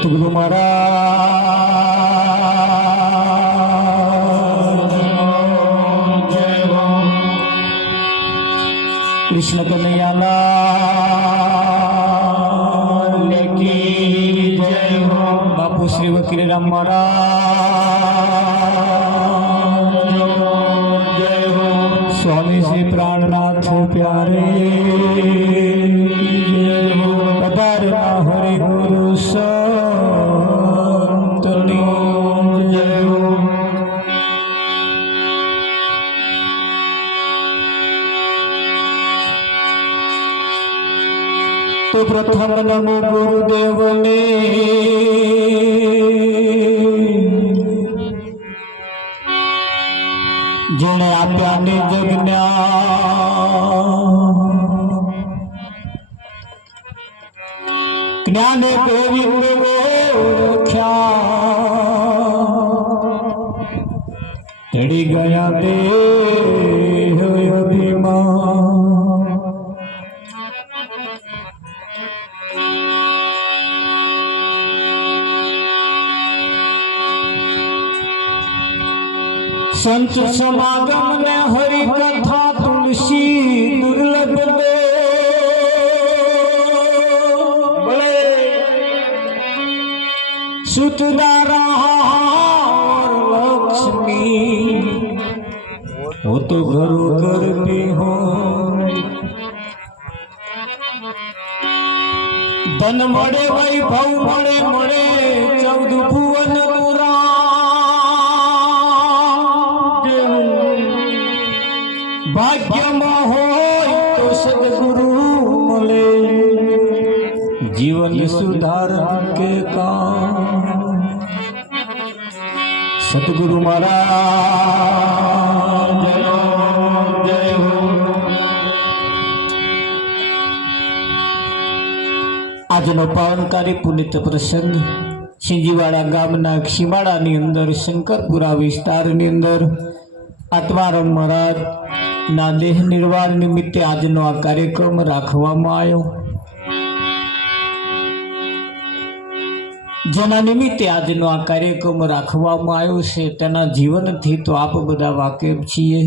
સતગુરુ મહારાજ જય હો, કૃષ્ણ કનૈયાલાલ કી જય હો, બાપુ શ્રી વકીલ રામ મહારાજ જય હો, સ્વામી શ્રી પ્રાણનાથ પ્યારે પધારના હરિ ગુરુ સંતની જય હો। તો પ્રથમ નમો ગુરુદેવને, જેણે આપ્યા નિજ જ્ઞાને ગોવિંદ ઓળખ્યા, ચડી ગયા દેહ અભિમાન। સંત સમાગમ ને હરિ કથા તુલસી દુર્લભ દે, सुतदारा लक्ष्मी हो तो घरो घर भी हो, धन मड़े वैभव मड़े मड़े 14 भुवन भाग्य में हो तो सदगुरु मले, जीवन सुधार के काम। सतगुरु महाराज जय हो। આજનો પાવનકારી પુનિત પ્રસંગ સિંજીવાડા ગામના ખીમાડાની અંદર શંકરપુરા વિસ્તારની અંદર આત્મારામ મહારાજ ના દેહ નિર્વાણ નિમિત્તે આજનો આ કાર્યક્રમ રાખવામાં આવ્યો, જેના નિમિત્તે આજનો આ કાર્યક્રમ રાખવામાં આવ્યો છે તેના જીવનથી તો આપ બધા વાકેફ છીએ।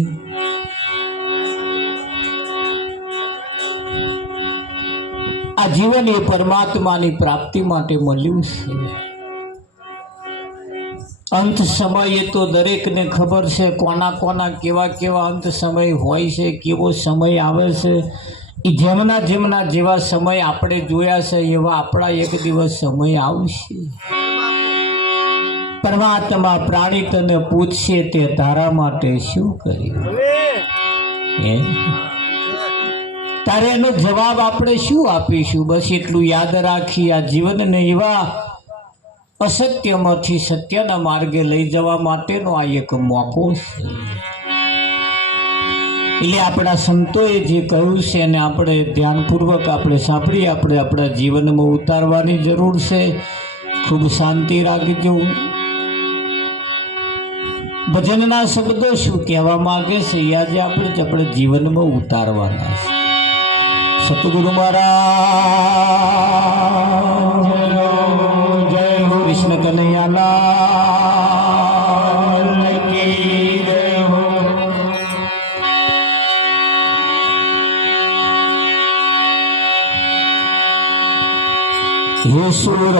આ જીવન એ પરમાત્માની પ્રાપ્તિ માટે મળ્યું છે। અંત સમયે તો દરેકને ખબર છે કોના કોના કેવા કેવા અંત સમય હોય છે, કેવો સમય આવે છે। એ જેમના જેમના જેવા સમય આપણે જોયા છે એવા આપણા એક દિવસ સમય આવશે। પરમાત્મા પ્રાણી તને પૂછશે તે તારા માટે શું કર્યું, તારે એનો જવાબ આપણે શું આપીશું? બસ એટલું યાદ રાખી આ જીવનને એવા અસત્યમાંથી સત્યના માર્ગે લઈ જવા માટેનો આ એક મોકો છે। એટલે આપણા સંતોએ જે કહ્યું છે એને આપણે ધ્યાનપૂર્વક આપણે સાંભળી આપણે આપણા જીવનમાં ઉતારવાની જરૂર છે। ખૂબ શાંતિ રાખજો। ભજનના શબ્દો શું કહેવા માંગે છે એ આજે આપણે જીવનમાં ઉતારવાના છે। સતગુરુ મહારાજ જય હો, કૃષ્ણ કનૈયાલાલ કી જય હો। હે સૂરજ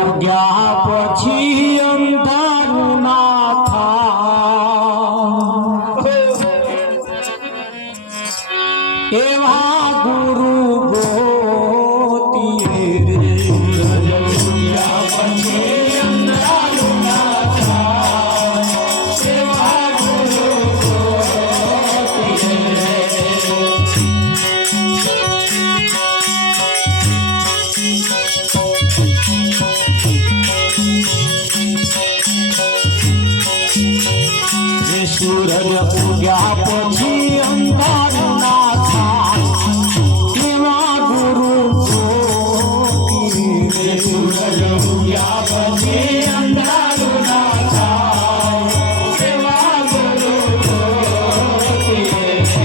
ઉગ્યા પછી અંધારું ના થાય, એવા ગુરુ ગોતીએ રે। સૂરજ ઉગ્યા પછી અંધારું ના થાય, એવા ગુરુ ગોતીએ રે। સૂરજ ઉગ્યા પછી અંધારું ના થાય, એવા ગુરુ ગોતીએ રે। સૂરજ ઉગ્યા પછી અંધારું ના થાય, એવા ગુરુ ગોતીએ રે।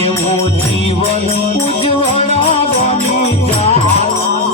એવું જીવન ઉજ્જવળ બની જાય,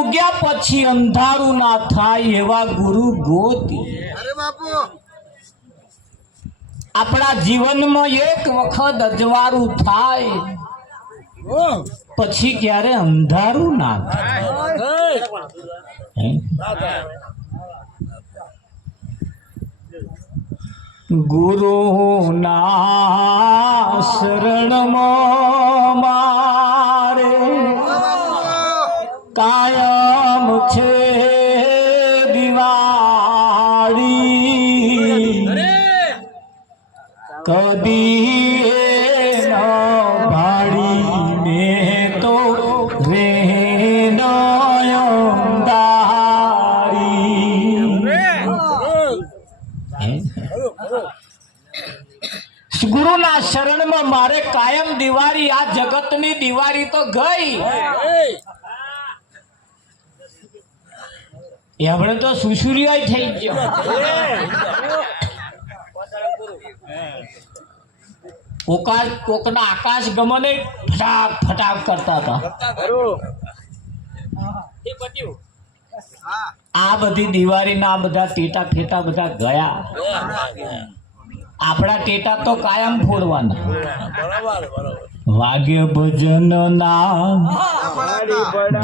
ઉગ્યા પછી અંધારું ના થાય એવા ગુરુ ગોતી. અરે બાપુ આપણા જીવનમાં એક વખત અજવાળું થાય પછી ક્યારે અંધારું ના થાય. ગુરુ ના શરણમાં મારે કાયમ છે દિવાળી, કદી ન ભાડીને તો રે ગુરુના શરણમાં મારે કાયમ દિવાળી. આ જગતની દિવાળી તો ગઈ, એમણે તો સુસુરિયો થઈ ગયો. કોકના આકાશ ગમને ફટાક ફટાક કરતા હતા. આ બધી દિવાળીના આ બધા ટેટા ફેટા બધા ગયા. આપણા ટેટા તો કાયમ ફોડવાના. વાગે ભજન ના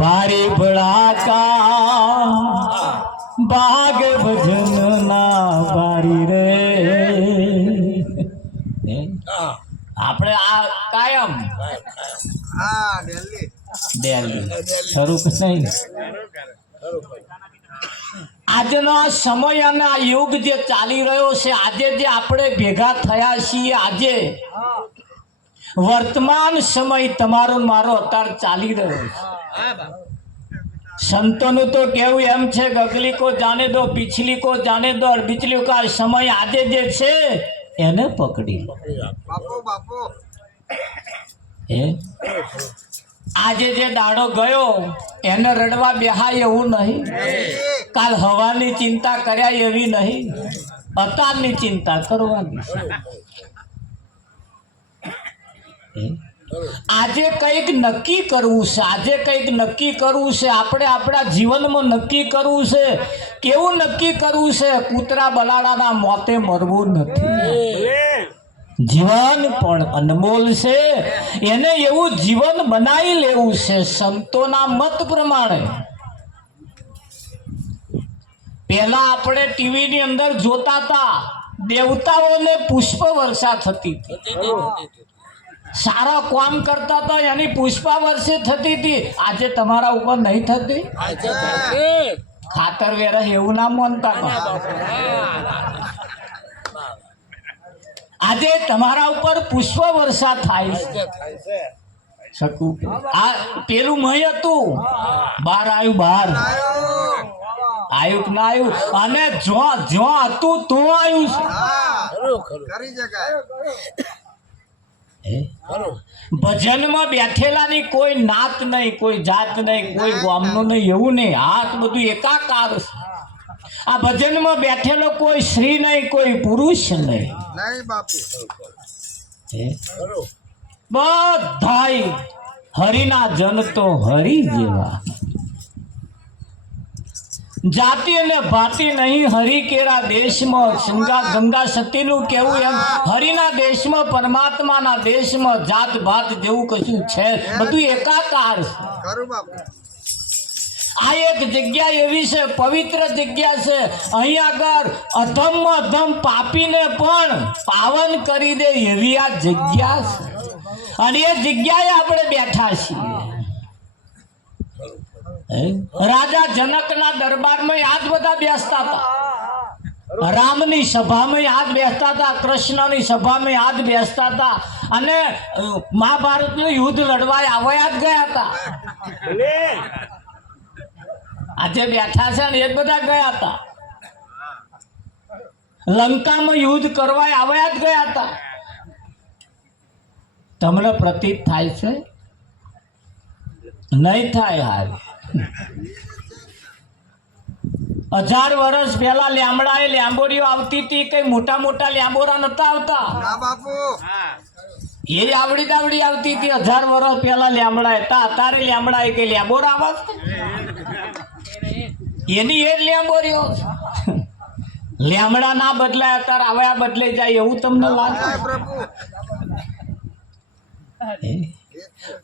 ભારે ભડાકા, વાગે ભજન ના ભારી રે. આપણે આ કાયમ દિલ્હી શરૂ નહીં. આજનો આ સમય અને આ યુગ જે ચાલી રહ્યો છે, આજે જે આપણે ભેગા થયા છીએ, આજે વર્તમાન સમય તમારો મારો અત્યારે ચાલી રહ્યો છે. સંતોનું તો કેવું એમ છે કે અગલી કો જાને દો, પિછલી કો જાને દો, और बिचली का સમય આજે જે છે એને પકડી લો. આજે જે દાડો ગયો એને રડવા બેહાય એવું નહીં. કાલ હવાની ચિંતા કર્યા એવી નહીં, અત્યારની ચિંતા કરવાની. આજે કંઈક નક્કી કરવું છે, આજે કંઈક નક્કી કરવું છે. આપણે આપણા જીવનમાં નક્કી કરવું છે. કેવું નક્કી કરવું છે? કૂતરા બલાડાના મોતે મરવું નથી. જીવન પણ અનમોલ છે, એને એવું જીવન બનાવી લેવું છે સંતોના મત પ્રમાણે. પહેલા આપણે ટીવી ની અંદર જોતા હતા, દેવતાઓને પુષ્પ વર્ષા થતી હતી. સારા કામ કરતા હતા એની પુષ્પા વર્ષે થતી હતી. આજે તમારા ઉપર નહીં થતી. ખાતર વેરસ એવું ના માનતા હતા. આજે તમારા ઉપર પુષ્પ વર્ષા થાય છે. શકું આ પેલું મય હતું, બહાર આવ્યું, બહાર આવ્યું કે ના આવ્યું, અને જો જો હતું તો આવ્યું છે. ભજનમાં બેઠેલાની કોઈ નાત નહીં, કોઈ જાત નહીં, કોઈ ગામનું નહીં, એવું નહીં. હાથ બધું એકાકાર છે. આ ભજનમાં બેઠેલો કોઈ સ્ત્રી નહીં, કોઈ પુરુષ નહીં. બધાય હરિના જન તો હરિ જેવા. જાતિ અને ભાતિ નહીં હરિ કેરા દેશમાં. ગંગા સતીનું કેવું એમ, હરિના દેશમાં, પરમાત્માના દેશમાં જાત ભાત જેવું કશું છે, બધું એકાકાર છે. આ એક જગ્યા એવી છે, પવિત્ર જગ્યા છે. અહીં આગળ અધમમાં અધમ પાપીને પણ પાવન કરી દે એવી આ જગ્યા છે. અને એ જગ્યાએ આપણે બેઠા છીએ. રાજા જનકના દરબારમાં આજ બધા બેસતા હતા. રામની સભામાં આજ બેસતા હતા, કૃષ્ણની સભામાં આજ બેસતા હતા, અને મહાભારતનું યુદ્ધ લડવા આવ્યા જ ગયા હતા. આજે બેઠા છે ને એ બધા ગયા હતા. લંકામાં યુદ્ધ કરવા આવ્યા જ ગયા હતા. તમને પ્રતીત થાય છે? નહીં થાય. હાલ 1000 વર્ષ પહેલા લેમડાએ લેમ્બોડીઓ આવતી હતી. કઈ મોટા મોટા લેમ્બોરા નતા આવતા. એ આવડી દાવડી આવતી હતી 1000 વર્ષ પહેલા લેમડા હતા. અત્યારે લેમડા કઈ લેમ્બોરા આવે. એની એ જ લેમ્બો રહ્યો છે. લેમડા ના બદલાય અત્યારે હવે આ બદલાઈ જાય એવું તમને લાગે?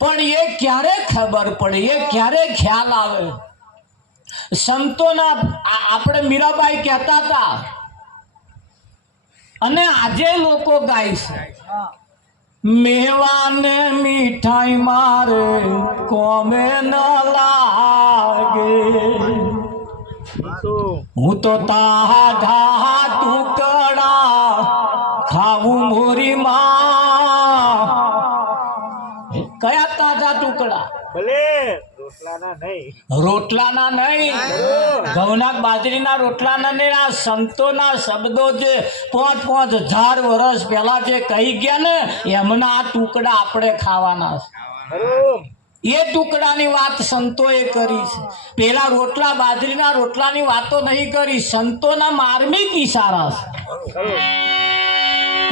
પણ એ ક્યારે ખબર પડે, એ ક્યારે ખ્યાલ આવે? સંતોના આપણે મીરાબાઈ કહેતા હતા અને આજે લોકો ગાય છે, મેવાને મીઠાઈ મારે કોમે ન લાગે, હું તો તાઢા ટુકડા ખાવું મોરી માં. કયા તાજા ટુકડા? રોટલાના નહીં, ઘઉંના બાજરીના રોટલાના નહીં. આ સંતોના શબ્દો જે 5,000 વર્ષ પહેલા જે કહી ગયા ને એમના આ ટુકડા આપણે ખાવાના છે. એ ટુકડાની વાત સંતોએ કરી છે. પેલા રોટલા બાજરીના રોટલાની વાતો નહીં કરી. સંતોના માર્મિક ઈશારા છે.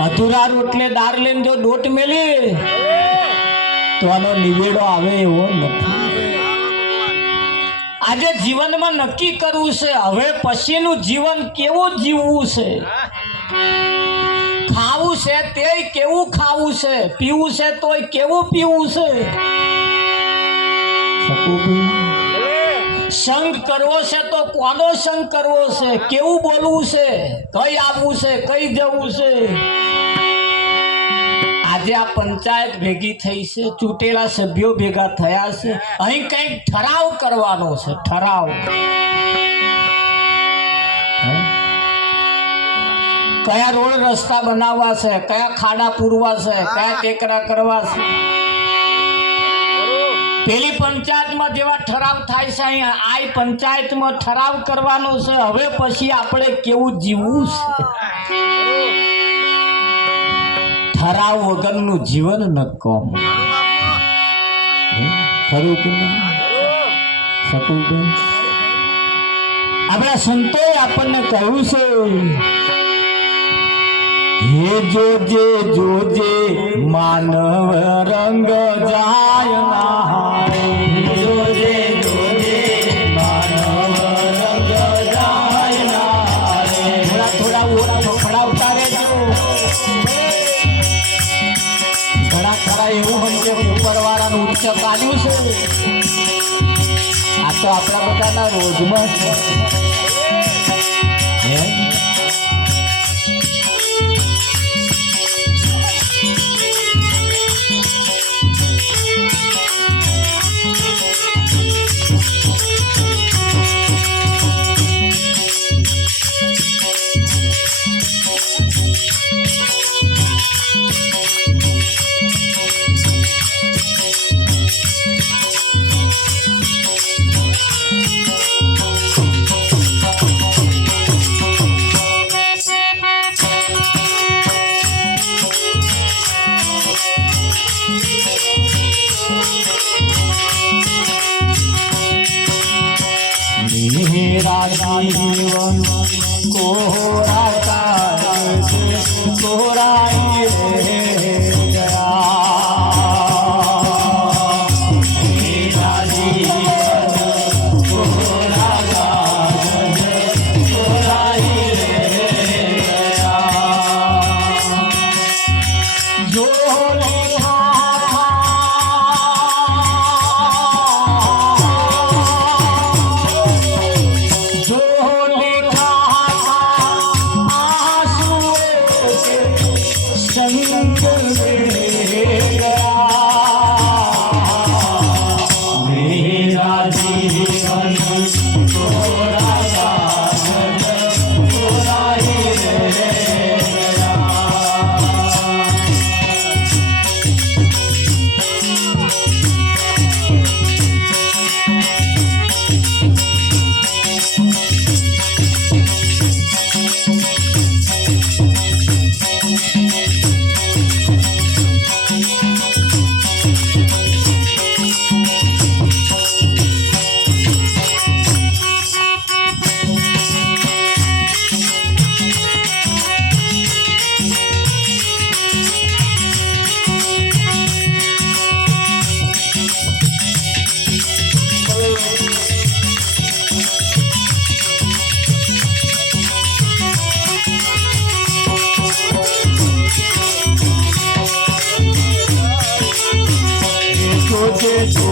અધૂરા રોટલે દાર લઈને જો દોટ મેલી તો આનો નિવેડો આવે એવો નથી. આજે જીવનમાં નક્કી કરવું છે હવે પછીનું જીવન કેવું જીવવું છે. ખાવું છે તે કેવું ખાવું છે, પીવું છે તોય કેવું પીવું છે, સંગ કરવો છે તો કોનો સંગ કરવો છે, કેવું બોલવું છે, કઈ આવવું છે, કઈ જવું છે. આજે આ પંચાયત ભેગી થઈ છે, ચૂંટેલા સભ્યો ભેગા થયા છે. અહીં કંઈક ઠરાવ કરવાનો છે. ઠરાવ કયા રોડ રસ્તા બનાવવા છે, કયા ખાડા પૂરવા છે, કયા ટેકરા કરવા છે. પેલી પંચાયતમાં જેવા ઠરાવ થાય છે અહીંયા આ પંચાયતમાં ઠરાવ કરવાનો છે. હવે પછી આપણે કેવું જીવવું છે. ઠરાવ વગરનું જીવન નકામ. ખરું કે નહીં? આપણા સંતોએ આપણને કહ્યું છે, હે જોજે જોજે માનવ રંગ જાય ના, જોજે જોજે માનવ રંગ જાય ના. થોડા થોડા ઓરા ફફડાવતા રહેજો. ઘણા ખરા એવું બનશે ઉપરવાળાનું ઉચ્ચ કાઢ્યું છે. આ તો આપણા બધાના રોજમાં છે. जीवन कोरा कोराई गया, मेरा जीवन कोरा कोराई गया. जो लिखा था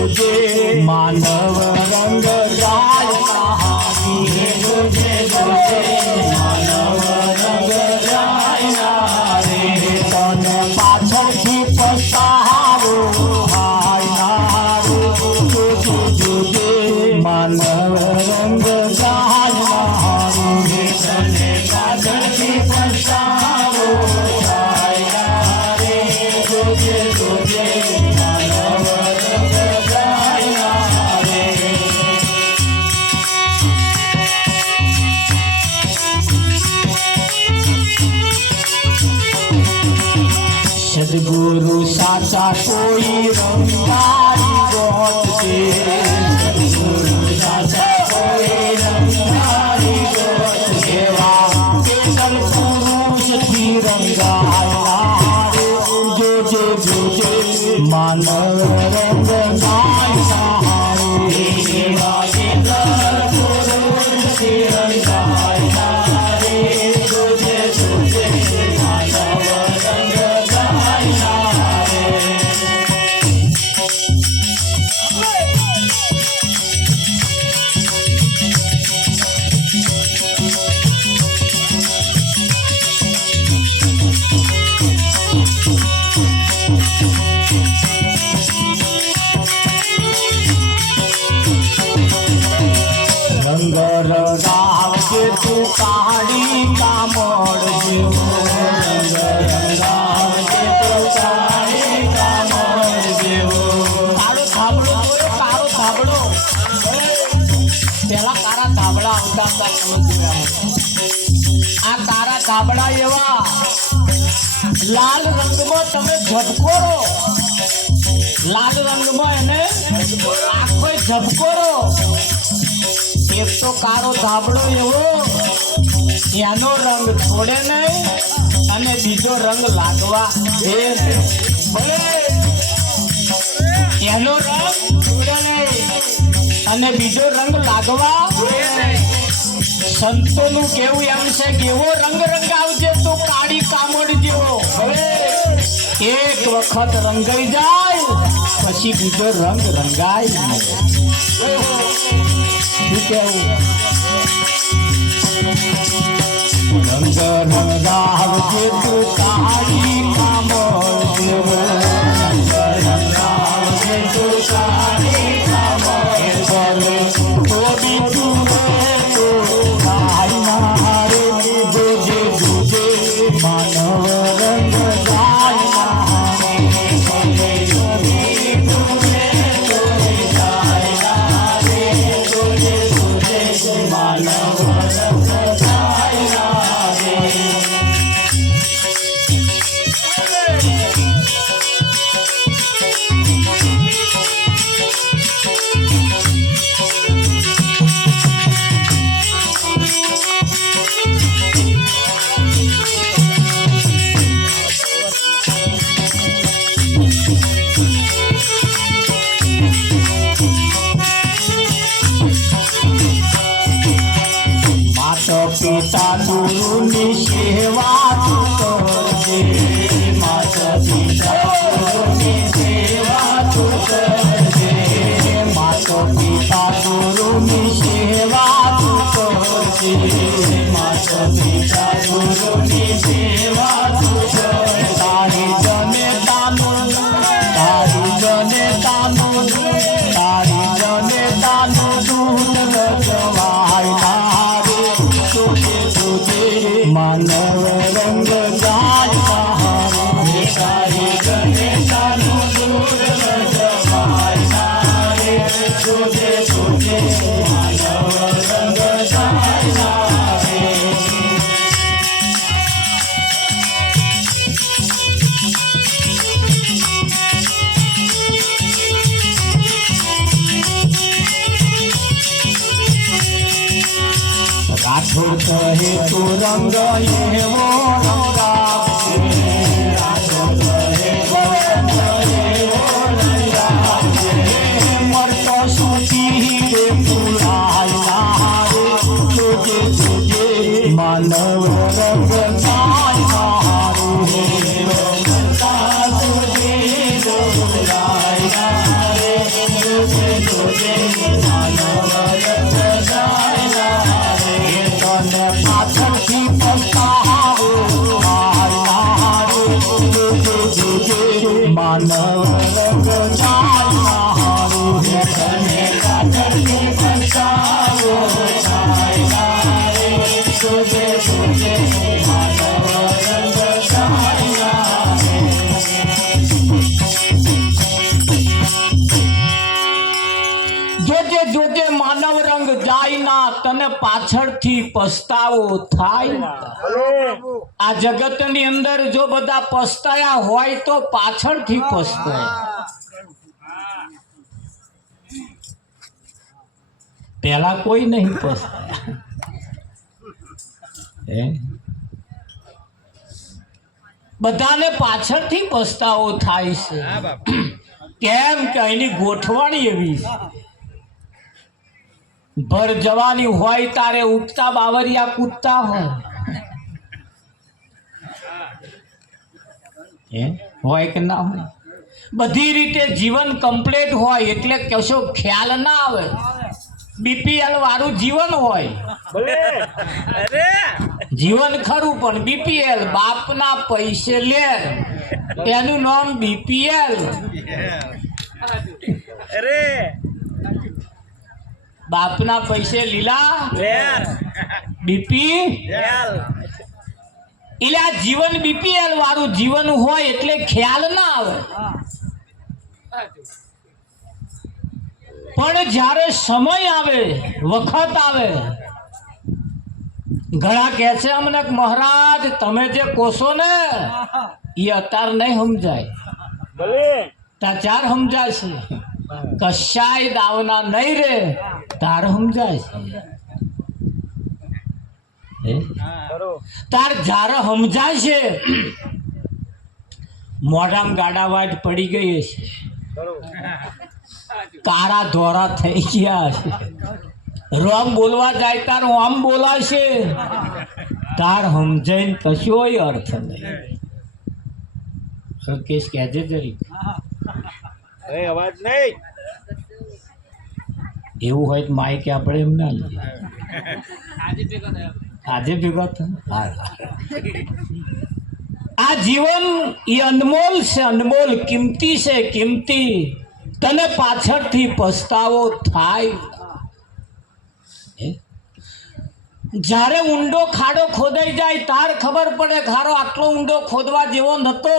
જોજે માનવ રંગ જાય નારી જોજે જોજે માનવ રંગ જાય નારી તને પાછળથી પસ્તાવો થાય નારી જોજે જોજે માનવ રંગ જાય નારી તને પાછળથી પસ્તાવો થાય નારી જોજે જોજે માનવ રંગ જાય નારી સદગુરુ સાચા કોઈ રંગારી ગોત છે સદગુરુ સાચા કોઈ રંગારી ગોત એવા કેતન પુરુષથી રંગાયા જોજે જોજે માનવ રંગ ગાય એવા કેતન પુરુષથી રંગાયા જોજે જોજે માનવ રંગ રંગ રંગાવજે તું કાળી કામળ જેવો રંગ રંગાવજે તું કાળી કામળ જેવો કાળો ધાબળો જોયો કાળો ધાબળો પેલા કાળા ધાબળા આવતા હતા આ કાળા ધાબળા એવા લાલ રંગમાં તમે ઝબકોરો લાલ રંગમાં એને આખો ઝબકોરો એક તો કાળો ધાબળો એવો એનો રંગ છોડે નહીં અને બીજો રંગ લાગવા દે એનો રંગ છોડે નહીં અને બીજો રંગ લાગવા સંતોનું કેવું એમ છે કે એવો રંગ રંગાવજે તો કાળી કામળ જેવો એક વખત રંગાઈ જાય પછી બીજો રંગ રંગાય શું કેવું રંગ રંગાવજે તું કાળી કામળ જેવો રંગ રંગાવજે તું કાળી કામળ તો બીજું તો કાઈ નારે જોજે જોજે માનવ રંગ જાય પિતા ગુરુની સેવા તું કરજે માતા પિતા ગુરુની સેવા તું કરજે માતા પિતા ગુરુની સેવા તું કરજે માતા પિતા ગુરુની સેવા તું કરજે તારી જનેતાનું દૂધ રજવાય માનવ રંગ જાય તારી જનેતાનું દૂધ રજવાય જોજે જોજે માનવ રંગ જાય રાઠોડ કહે તો રંગ એવો રંગાવજે રાઠોડ કહે તો રંગ એવો રંગાવજે મરતો સુતી રે ફૂલાયા રે જોજે જોજે માનવ રંગ જાય રે મરતા સુતી ફૂલાયા રે જોજે જોજે માનવ રંગ જાણ્યા જોજે જોજે માનવ રંગ જાય ના તને પાછળથી પસ્તાવો થાય આ જગતની અંદર જો બધા પસ્તાયા હોય તો પાછળથી પસ્તાય પહેલા કોઈ નહીં પસ્તાયા બધાને પાછળથી પસ્તાવો થાય છે કેમ કે એની ગોઠવણી એવી ભર જવાની હોય તારે ઉગતા બાવરિયા કૂદતા હોય કે ના હોય બધી રીતે જીવન કમ્પ્લીટ હોય એટલે કશો ખ્યાલ ના આવે બીપીએલ વાળું જીવન હોય જીવન ખરું પણ બીપીએલ બાપના પૈસે લે એનું નામ બીપીએલ બાપના પૈસે લીલા બીપી એટલે આ જીવન બીપીએલ વાળું જીવન હોય એટલે ખ્યાલ ના આવે પણ જ્યારે સમય આવે વખત આવે ઘણા કહે છે અમને મહારાજ તમે જે કોશો ને એ અત્યારે નહીં સમજાય તાર સમજાય છે કશાય દાવના નહીં રે તાર સમજાય છે તાર જ્યારે સમજાય છે મોઢામાં ગાડા વાટ પડી ગઈ છે કાળા ધોરા થઈ ગયા છે રોમ બોલવા જાય તાર આમ બોલાશે તાર સમજાઈને કશોય અર્થ નહીં કેસ કહેજે જરી અવાજ નહીં એવું હોય તો માઇક આપણે એમ ના લઈએ આજે ભેગા થાય આ જીવન એ અનમોલ છે અનમોલ કિંમતી છે કિંમતી તને પાછળથી પસ્તાવો થાય જ્યારે ઊંડો ખાડો ખોદાઈ જાય તાર ખબર પડે ખારો આટલો ઊંડો ખોદવા જેવો નતો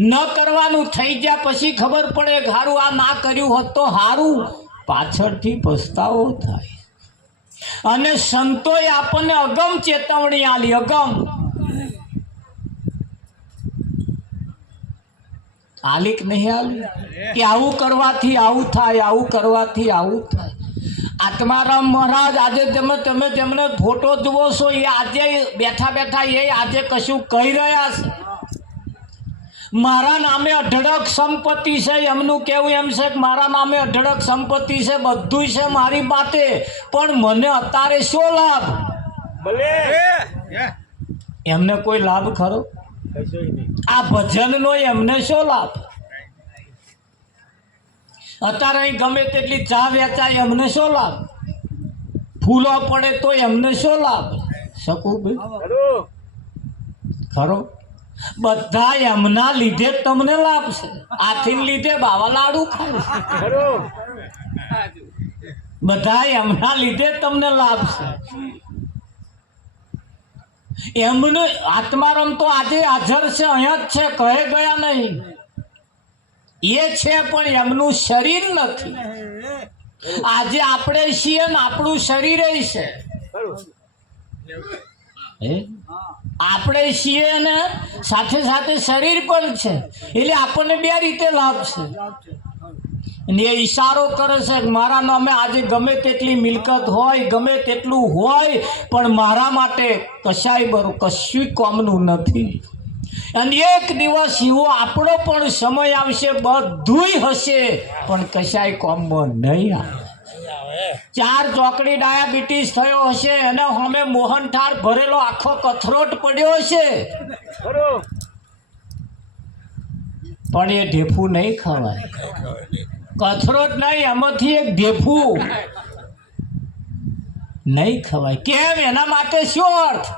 ન કરવાનું થઈ ગયા પછી ખબર પડે હારું આ ના કર્યું હોત તો હારું પાછળથી પસ્તાવો થાય અને સંતોએ આપણને અગમ ચેતવણી આલી અગમ આલિક નહીં આલી કે આવું કરવાથી આવું થાય આવું કરવાથી આવું થાય આત્મારામ મહારાજ આજે તમે તેમને ફોટો જુઓ છો એ આજે બેઠા બેઠા એ આજે કશું કહી રહ્યા છે મારા નામે અઢળક સંપત્તિ છે એમનું કેવું એમ છે કે મારા નામે અઢળક સંપત્તિ છે બધું છે મારી પાસે પણ મને અત્યારે શું લાભ એમને કોઈ લાભ ખરો આ ભજનનો એમને શું લાભ અત્યારે અહીં ગમે તેટલી ચા વેચાય એમને શું લાભ ફૂલો પડે તો એમને શું લાભ શકું ભાઈ ખરો બધા એમના લીધે તમને લાભ છે આથી લીધે બાવા લાડુ ખાય બધા એમના લીધે તમને લાભ છે એમનું આત્મારામ તો આજે હાજર છે અહીંયા જ છે કહે ગયા નહીં એ છે પણ એમનું શરીર નથી આજે આપણે છીએ ને આપણું શરીર છે આપણે છીએ ને સાથે સાથે શરીર પણ છે એટલે આપણને બે રીતે લાભ છે અને એ ઈશારો કરે છે કે મારા નામે આજે ગમે તેટલી મિલકત હોય ગમે તેટલું હોય પણ મારા માટે કશાય બરું કશું કોમનું નથી અને એક દિવસ એવો આપણો પણ સમય આવશે બધુંય હશે પણ કશાય કોમમાં નહીં આવે ચાર ચોકડી ડાયાબિટીસ થયો હશે એને અમે મોહનથાળ ભરેલો આખો કથરોટ પડ્યો હશે પણ એ ઢેફું નહીં ખવાય કથરોટ નહીં એમાંથી એક ઢેફું નહીં ખવાય કેમ એના માટે શું અર્થ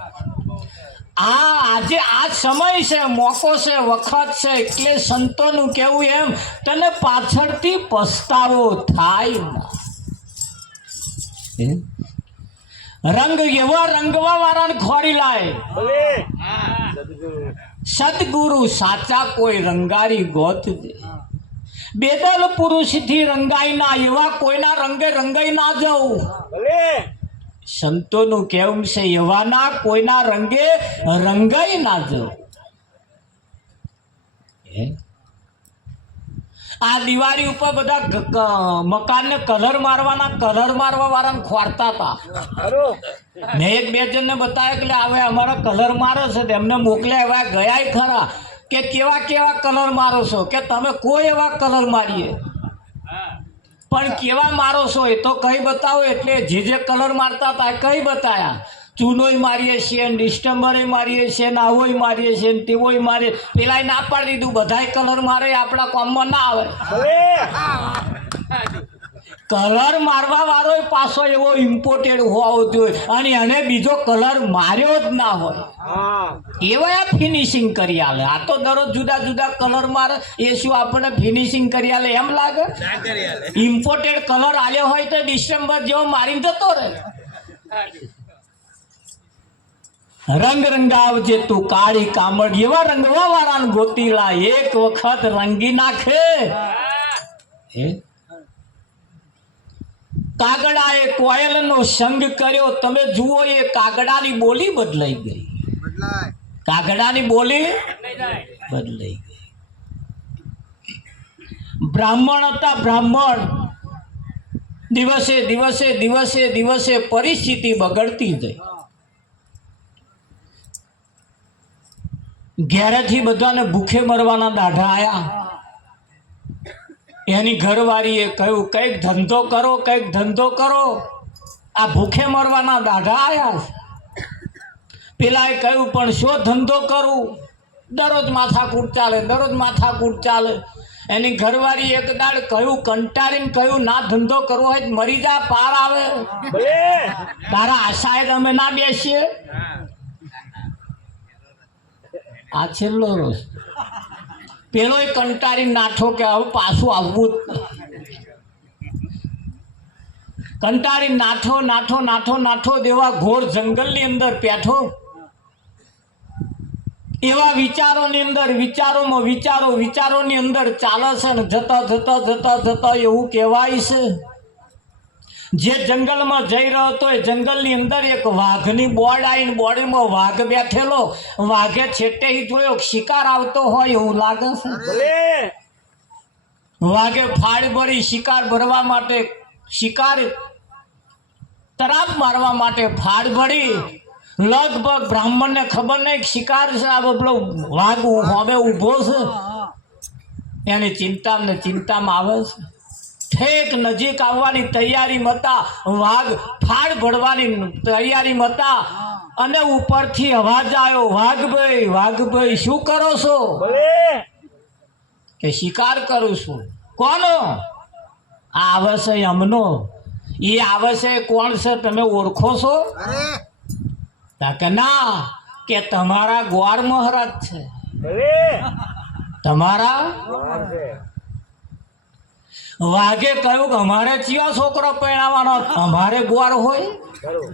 આજે આ સમય છે મોકો છે વખત છે એટલે સંતોનું કેવું એમ તને પાછળથી પસ્તાવો થાય રંગ એવા રંગવા વાળાને ખોરી લાય. ભલે સદગુરુ સદગુરુ સાચા કોઈ રંગારી ગોતજે. બેદલ પુરુષથી રંગાઈ ના, એવા કોઈના રંગે રંગાઈ ના જાઉં. ભલે સંતોનું કહેવું છે એવાના કોઈના રંગે રંગાઈ ના જાઉં. આ દિવાળી ઉપર બધા મકાનને કલર મારવા વાળાને ખોરતા હતા. ખરું મેં એક બે જણને બતાવ્યા કે હવે અમારા કલર મારો છે, તેમને મોકલ્યા એવા ગયા ખરા કે કેવા કેવા કલર મારો છો, કે તમે કોઈ એવા કલર મારીએ પણ કેવા મારો છો એ તો કઈ બતાવો. એટલે જે કલર મારતા હતા એ કઈ બતાયા. ચૂનોય મારીએ છીએ, ડિસ્ટેમ્બરે મારીએ છીએ, ને આવોય મારીએ છીએ, ને તેવોય મારીએ. પેલાય ના પાડી દીધું બધાય કલર મારે આપણા કામમાં ના આવે. ભલે કલર મારવા વાળો પાછો એવો ઇમ્પોર્ટેડ હોવો જોઈએ અને એને બીજો કલર માર્યો જ ના હોય હા એવા ફિનિશિંગ કરી આલે. આ તો દરરોજ જુદા જુદા કલર મારે, એ શું આપણને ફિનિશિંગ કરી આલે એમ લાગે? ઇમ્પોર્ટેડ કલર આલ્યો હોય તો ડિસેમ્બર જેવો મારીને જતો રહે. રંગ રંગાવજે તું કાળી કામડ, એવા રંગવા વાળાને ગોતીલા એક વખત રંગી નાખે. હે કાગડાએ કોયલનો સંગ કર્યો. તમે જુઓ એ કાગડાની બોલી બદલાઈ ગઈ. કાગડાની બોલી બદલાઈ ગઈ. બ્રાહ્મણ હતા, બ્રાહ્મણ દિવસે દિવસે દિવસે દિવસે પરિસ્થિતિ બગડતી ગઈ. ઘેરેથી બધાને ભૂખે મરવાના દાઢા આયા. એની ઘરવાળીએ કહ્યું કંઈક ધંધો કરો, કંઈક ધંધો કરો, આ ભૂખે મરવાના દાઢા આયા. પેલાએ કહ્યું પણ શું ધંધો કરું, દરરોજ માથાકૂટ ચાલે, દરરોજ માથાકૂટ ચાલે. એની ઘરવાળી એક દાડ કહ્યું, કંટાળીને કહ્યું ના ધંધો કરવો હોય તો મરી જા, પાર આવે. ભલે તારા આશાએ અમે ના બેસીએ. આ છેલ્લો રોજ પેલો એ કંટાળી નાઠો કે હવે પાછું આવવું જ નહીં. કંટાળી નાઠો નાઠો નાઠો નાઠો દેવા ઘોર જંગલની અંદર પેઠો. એવા વિચારોની અંદર વિચારોમાં વિચારોની અંદર ચાલે છે ને જતા જતા જતા જતા એવું કહેવાય છે જે જંગલમાં જઈ રહ્યો હતો એ જંગલની અંદર એક વાઘની બોર્ડ આવીને બોર્ડમાં વાઘ બેઠેલો. વાઘે છેટે જોયો શિકાર આવતો હોય એવું લાગે છે. ભલે વાઘે ફાડ ભરી શિકાર ભરવા માટે, શિકાર તરાપ મારવા માટે ફાડ ભરી. લગભગ બ્રાહ્મણને ખબર નહીં શિકાર છે, આ પેલો વાઘ હવે ઊભો છે. એની ચિંતામાં આવે છે. ઠેક નજીક આવવાની તૈયારીમાં હતા, વાઘ ફાડ ભરવાની તૈયારીમાં હતા અને ઉપરથી અવાજ આવ્યો, વાઘભાઈ શું કરો છો? ભલે કે શિકાર કરું છું. કોનો? આ આવે છે અમનો. એ આવે છે કોણ છે તમે ઓળખો છો? કે ના, કે તમારા ગ્વાર મહારાજ છે. ભલે તમારા? વાર છે. વાઘે કહ્યું કે અમારે ચિયા છોકરો પરણાવવાનો, અમારે ગ્વાર હોય? ખરું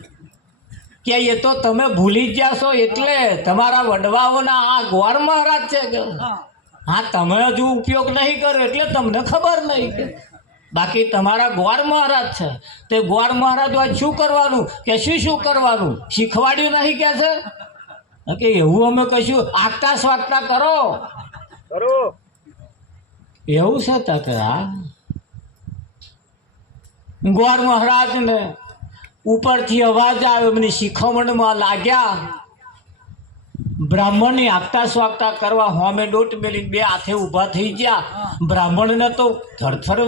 કે એ તો તમે ભૂલી ગયા છો, એટલે તમારા વડવાઓના આ ગ્વાર મહારાજ છે. કે હા, તમે હજુ ઉપયોગ નહીં કર્યો એટલે તમને ખબર નહીં. કે બાકી તમારા ગ્વાર મહારાજ છે. તે ગ્વાર મહારાજ હોય શું કરવાનું? કે શું કરવાનું શીખવાડ્યું નહીં કે છે? કે એવું અમે કહીશું આગતા સ્વાગતા કરો ખરું એવું છે. તકે હા, ગ્વાર મહારાજને ઉપરથી અવાજ આવ્યો, એમની શિખામણમાં લાગ્યા. બ્રાહ્મણની આગતા સ્વાગતા કરવા હોમે ડોટ મેલી બે હાથે ઊભા થઈ ગયા. બ્રાહ્મણને તો થરથર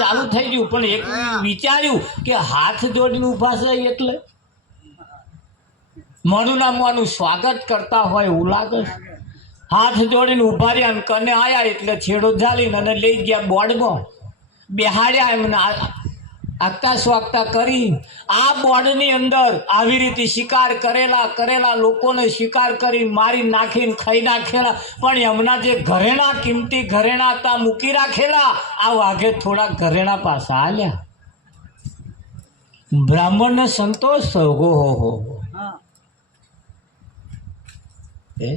ચાલુ થઈ ગયું, પણ એક વિચાર્યું કે હાથ જોડીને ઊભા છે એટલે મોનું ના મોનું સ્વાગત કરતા હોય એવું લાગે છે. હાથ જોડીને ઊભા રહ્યા અને કને આવ્યા એટલે છેડો ઝાલીને અને લઈ ગયા બોર્ડમાં બેહાડ્યા. એમને આગતા સ્વાગતા કરી. આ બોર્ડની અંદર આવી રીતે શિકાર કરેલા લોકોને શિકાર કરી મારી નાખીને ખાઈ નાખેલા, પણ એમના જે ઘરેણા, કિંમતી ઘરેણા હતા મૂકી રાખેલા, આ વાઘે થોડા ઘરેણા પાછા આલ્યા. બ્રાહ્મણને સંતોષ થયો. હો એ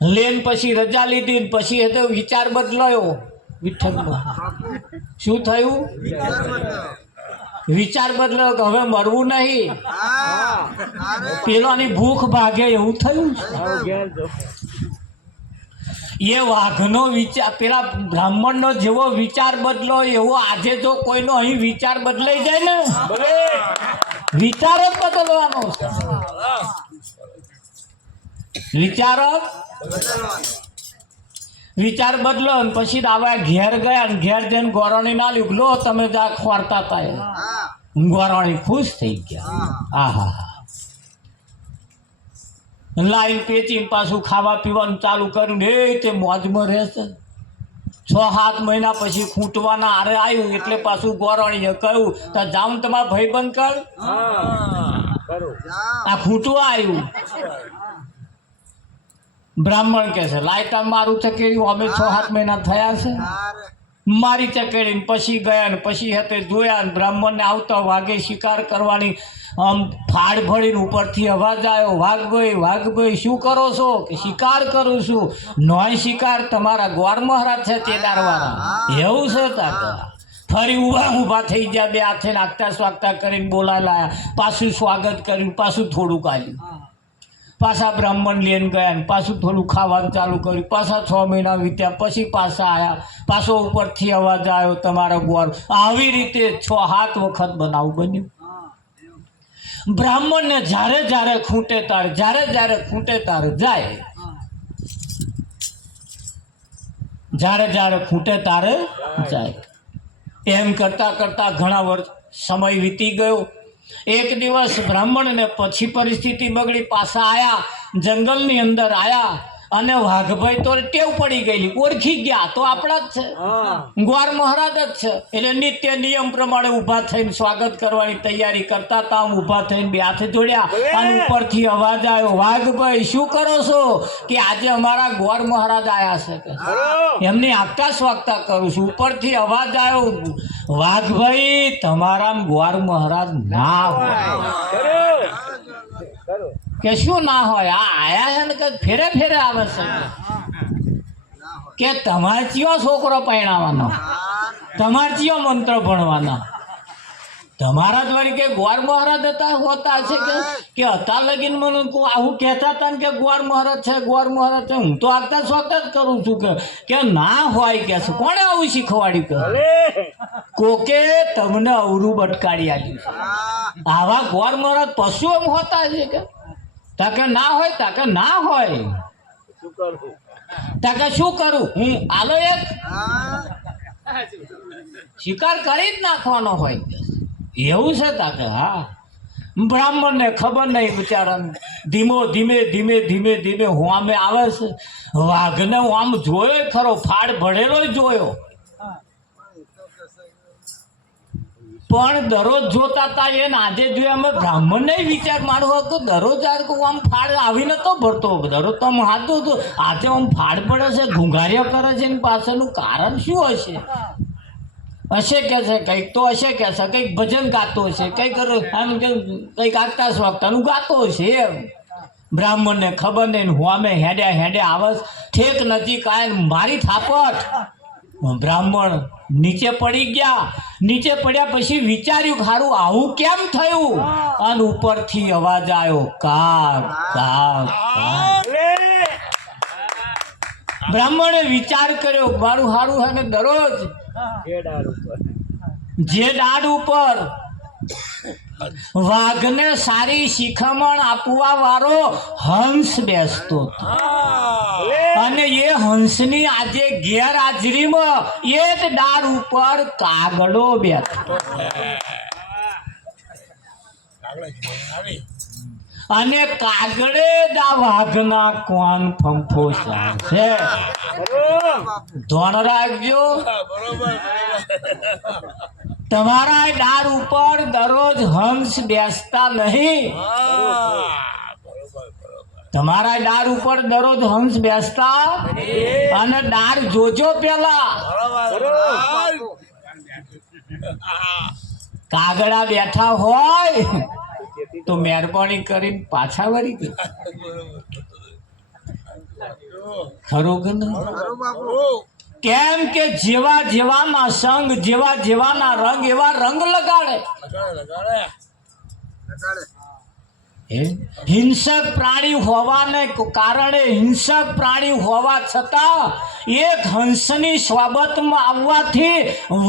લેન પછી રજા લીધી ને પછી એ તો વિચાર બદલાયો વિઠ્ઠલનો. શું થયું? વિચાર બદલાયો કે હવે મરવું નહીં, પેલાની ભૂખ ભાગે એવું થયું. એ વાઘનો વિચાર પેલા બ્રાહ્મણનો જેવો વિચાર બદલો એવો આજે જો કોઈનો અહીં વિચાર બદલાઈ જાય ને, વિચાર જ બદલવાનો છે. વિચાર બદલો ને પછી આવા ઘેર ગયા ને ઘેર જઈને ગોરાણી ના લીધું. લો તમે જા ખોરતા હતા. ગોરાણી ખુશ થઈ ગયા. આહા લાઈન પેચીને પાછું ખાવા પીવાનું ચાલુ કર્યું. એ તે મોજમાં રહેશે. 6-7 મહિના પછી ખૂંટવાના આરે આવ્યું એટલે પાછું ગોરાણીએ કહ્યું તો જાઉં તમારા ભાઈબંધ કર આ ખૂંટવા આવ્યું. બ્રાહ્મણ કે છે લાયતા મારું ચકેડ્યું. અમે 6-7 મહિના થયા છે મારી ચકેડીને પછી ગયા ને પછી હતે જોયા ને બ્રાહ્મણને આવતા વાઘે શિકાર કરવાની આમ ફાડ ભળીને ઉપરથી અવાજ આવ્યો, વાઘભાઈ શું કરો છો? કે શિકાર કરું છું. નોય શિકાર તમારા ગોર મહારાજ છે તેદારવાળા. એવું છે તાકા? ફરી ઊભા થઈ ગયા. બે હાથે નાખતા સ્વાગતા કરીને બોલા લાયા. પાછું સ્વાગત કર્યું. પાછું થોડુંક આવ્યું. પાછા બ્રાહ્મણ લઈને ગયા ને પાછું થોડું ખાવાનું ચાલુ કર્યું. પાછા 6 મહિના વીત્યા પછી પાછા આવ્યા. પાછો ઉપરથી અવાજ આવ્યો તમારા ગોર. આવી રીતે 6-7 વખત બનાવ બન્યું. બ્રાહ્મણને જ્યારે જ્યારે ખૂંટે તારે જાય, જ્યારે જ્યારે ખૂંટે તારે જાય. એમ કરતા કરતા ઘણા વર્ષ સમય વીતી ગયો. એક દિવસ બ્રાહ્મણને પછી પરિસ્થિતિ બગડી. પાછા આયા, જંગલની અંદર આયા અને વાઘભાઈ તો ટેવ પડી ગયેલી, ઓળખી ગયા તો આપણા જ છે, ગ્વાર મહારાજ જ છે. એટલે નિત્ય નિયમ પ્રમાણે ઊભા થઈને સ્વાગત કરવાની તૈયારી કરતા હતા. ઊભા થઈને બે હાથ જોડ્યા અને ઉપરથી અવાજ આવ્યો, વાઘભાઈ શું કરો છો? કે આજે અમારા ગ્વાર મહારાજ આવ્યા છે કે એમની આકાશ વાગતા કરું છું. ઉપરથી અવાજ આવ્યો, વાઘભાઈ તમારા ગ્વાર મહારાજ ના હોય. કે શું ના હોય? આ આયા છે ને કે ફેરે ફેરે આવે છે કે તમારે ચિયો છોકરો પરણાવવાનો, તમારે ચિયો મંત્ર ભણવાના, તમારા દ્વારા કે ગ્વાર મહારાજ હતા હોતા છે કે હતા લગીન મને આવું કહેતા હતા ને કે ગ્વાર મહારાજ છે, ગ્વાર મહારાજ છે. હું તો આગતા સ્વાગત કરું છું કે ના હોય કે છે. કોણે આવું શીખવાડ્યું? કે કોકે તમને અવરું બટકાડી આવ્યું છે. આવા ગ્વાર મહારાજ પશુ એમ હોતા છે કે તાકે ના હોય, તાકે ના હોય, તાકે શું કરું હું? આલો એક શિકાર કરી જ નાખવાનો હોય એવું છે તાકે. હા, બ્રાહ્મણને ખબર નહીં બિચારાને. ધીમે હું આમે આવે છે. વાઘને હું આમ જોયો ખરો, ફાડ ભળેલો જોયો, પણ દરરોજ જોતા હતા. એને આજે જોયા અમે બ્રાહ્મણને વિચાર મારવો હતો. દરરોજ આમ ફાડ આવી નતો ભરતો. દરરોજ તો આમ હાથું હતું. આજે આમ ફાડ પડે છે, ઘૂંઘારિયા કરે છે. એની પાછળનું કારણ શું હશે? હશે કે છે કંઈક તો હશે કે છે, કંઈક ભજન ગાતો હશે, કંઈક આમ કંઈક આગતા સ્વાગતાનું ગાતો હશે એમ. બ્રાહ્મણને ખબર નહીં. હું અમે હેડે આવે ઠેક નજીક આવીને મારી થાપટ. બ્રાહ્મણ નીચે પડી ગયા. નીચે પડ્યા પછી વિચાર્યું ખારું આવું કેમ થયું? અને ઉપરથી અવાજ આવ્યો, કાગ કાગ કાગ. બ્રાહ્મણે વિચાર કર્યો, મારું હારું હે ને દરરોજ જે દાડ ઉપર વાઘને સારી શિખામણ આપવા વાળો હંસ બેસતો હતો અને એ હંસની આજે ગેરહાજરીમાં એ જ ડાળ ઉપર કાગડો બેઠો અને કાગડે દા વાઘના કોણ ફંફો છે. ધોન રાખજો, તમારા ડાળ ઉપર દરરોજ હંસ બેસતા નહીં. તમારા ડાળ ઉપર દરરોજ હંસ બેસતા અને ડાળ જોજો પેલા. કાગડા બેઠા હોય તો મહેરબાની કરીને પાછા વળી ગઈ ખરું કે નહીં? કેમ કે જેવા જેવાના સંગ જેવા જેવાના રંગ એવા રંગ લગાડે. હિંસક પ્રાણી હોવાને કારણે હિંસક પ્રાણી હોવા છતાં એક હંસની સ્વાબતમાં આવવાથી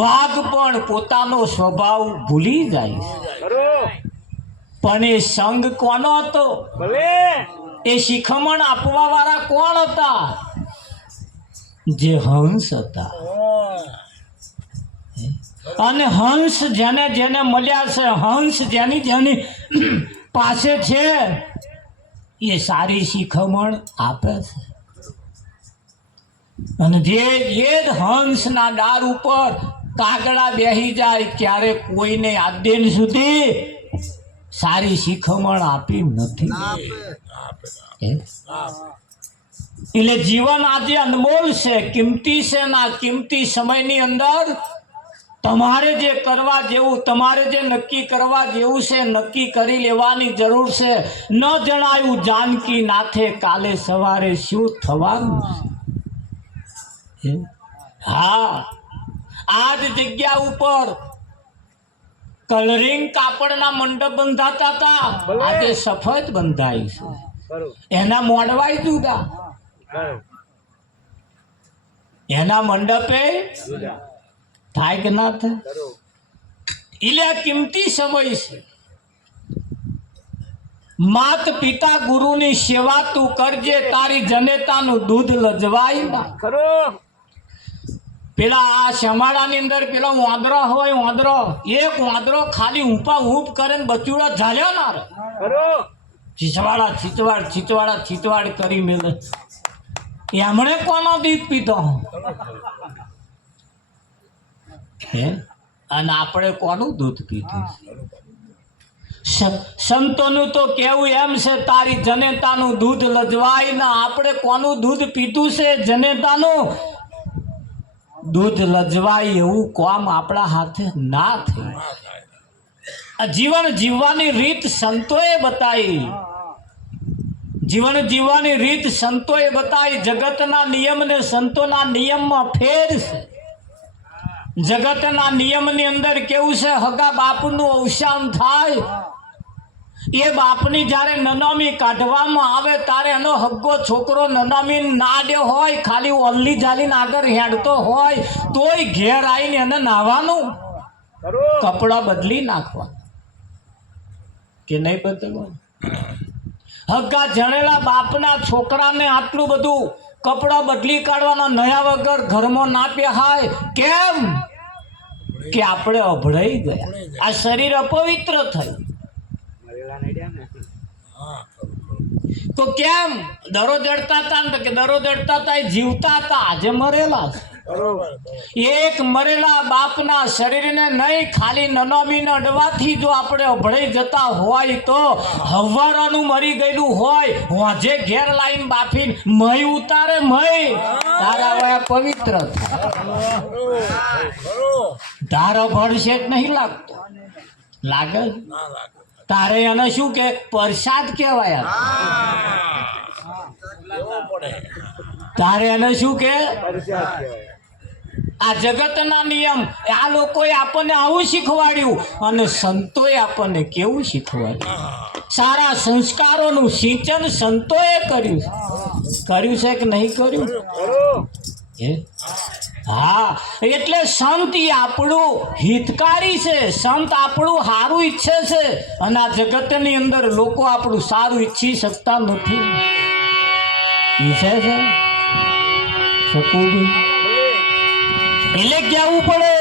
વાઘ પણ પોતાનો સ્વભાવ ભૂલી જાય છે. ખરું પણ એ સંગ કોનો હતો? ભલે એ શિખામણ આપવા વાળા કોણ હતા? જે હંસ હતા. અને હંસ જેને જેને મળ્યા છે, હંસ જેની જેની પાસે છે, એ સારી શિખામણ આપે છે. અને જે જ હંસના ડાળ ઉપર કાગડા બેહી જાય ત્યારે કોઈને આજ દિન સુધી સારી શિખામણ આપી નથી. એટલે જીવન આજે અનમોલ છે, કિંમતી છે. ના કિંમતી સમયની અંદર તમારે જે કરવા જેવું, તમારે જે નક્કી કરવા જેવું છે, નક્કી કરી લેવાની જરૂર છે. ન જણાયું જાનકી નાથે કાલે સવારે શું થવાનું છે. હા, આ જ જગ્યા ઉપર કલરિંગ કાપડના મંડપ બંધાતા હતા, આજે સફેદ બંધાય છે. ખરું એના મોડવાય જુદા, ખરું એના મંડપે જુદા થાય કે ના થાય? ખરું એટલે આ કિંમતી સમય છે. માત પિતા ગુરુની સેવા તું કરજે, તારી જનેતાનું દૂધ લજવાય ના. ખરું પેલા આ શમાડાની અંદર પેલા વાંદરા હોય, વાંદરો એક વાંદરો ખાલી ઊંપા ઊંપ કરે ને બચુડા ઝાલ્યા ના રહે. ખરું છીચવાડા છીચવાડ છીચવાડા છીચવાડ કરી મેલે. એમણે કોનો દૂધ પીધો હે? અને આપણે કોનું દૂધ પીધું? સંતોનું તો કેવું એમ છે, તારી જનેતાનું દૂધ લજવાય ના. આપણે કોનું દૂધ પીધું છે? જનેતાનું દૂધ લજવાય એવું કામ આપણા હાથે ના થયું. આ જીવન જીવવાની રીત સંતોએ બતાવી. જીવન જીવવાની રીત સંતોએ બતાવી. જગતના નિયમને સંતોના નિયમમાં ફેર છે. જગતના નિયમની અંદર કેવું છે, હગા બાપનું અવસાન થાય, એ બાપની જ્યારે નનામી કાઢવામાં આવે ત્યારે એનો હગ્ગો છોકરો નનામી નાડે હોય, ખાલી ઓલ્લી જાલીને આગળ હેડતો હોય તોય ઘેર આવીને એને નાવાનું, ખરું કપડાં બદલી નાખવા કે નહીં બદલવાનું? હગ્ગા જણેલા બાપના છોકરાને આટલું બધું કપડાં બદલી કાઢવાના નયા વગર ઘરમાં ના પહેરાય. કેમ કે આપણે અભળાઈ ગયા, આ શરીર અપવિત્ર થયું. મરેલા નહીં રહ્યા ને તો કેમ દરો જડતા હતા ને? તો કે દરો જડતા હતા એ જીવતા હતા, આજે મરેલા છે. એક મરેલા બાપના શરીરને નહીં, ખાલી નનામીના અડવાથી જો આપણે અભળાઈ જતા હોય તો હવારાનું મરી ગયેલું હોય, હોજે ઘેર લાઈન બાફીને મય ઉતારે, મય તારા વયા પવિત્ર થાય. તારો ભરશે જ નહીં લાગતો, લાગે તારે એને શું કે પ્રસાદ કહેવાય. તારે એને શું કે પરસાદ કહેવાય. આ જગતના નિયમ, આ લોકોએ આપણને આવું શીખવાડ્યું અને સંતોએ આપણને કેવું શીખવાડ્યું? સારા સંસ્કારોનું સિંચન સંતોએ કર્યું. કર્યું છે કે નહીં કર્યું? ખરું હે? હા, એટલે સંત એ આપણું હિતકારી છે. સંત આપણું સારું ઈચ્છે છે. અને આ જગતની અંદર લોકો આપણું સારું ઈચ્છી શકતા નથી. ઈચ્છે છે શકું એટલે કહેવું પડે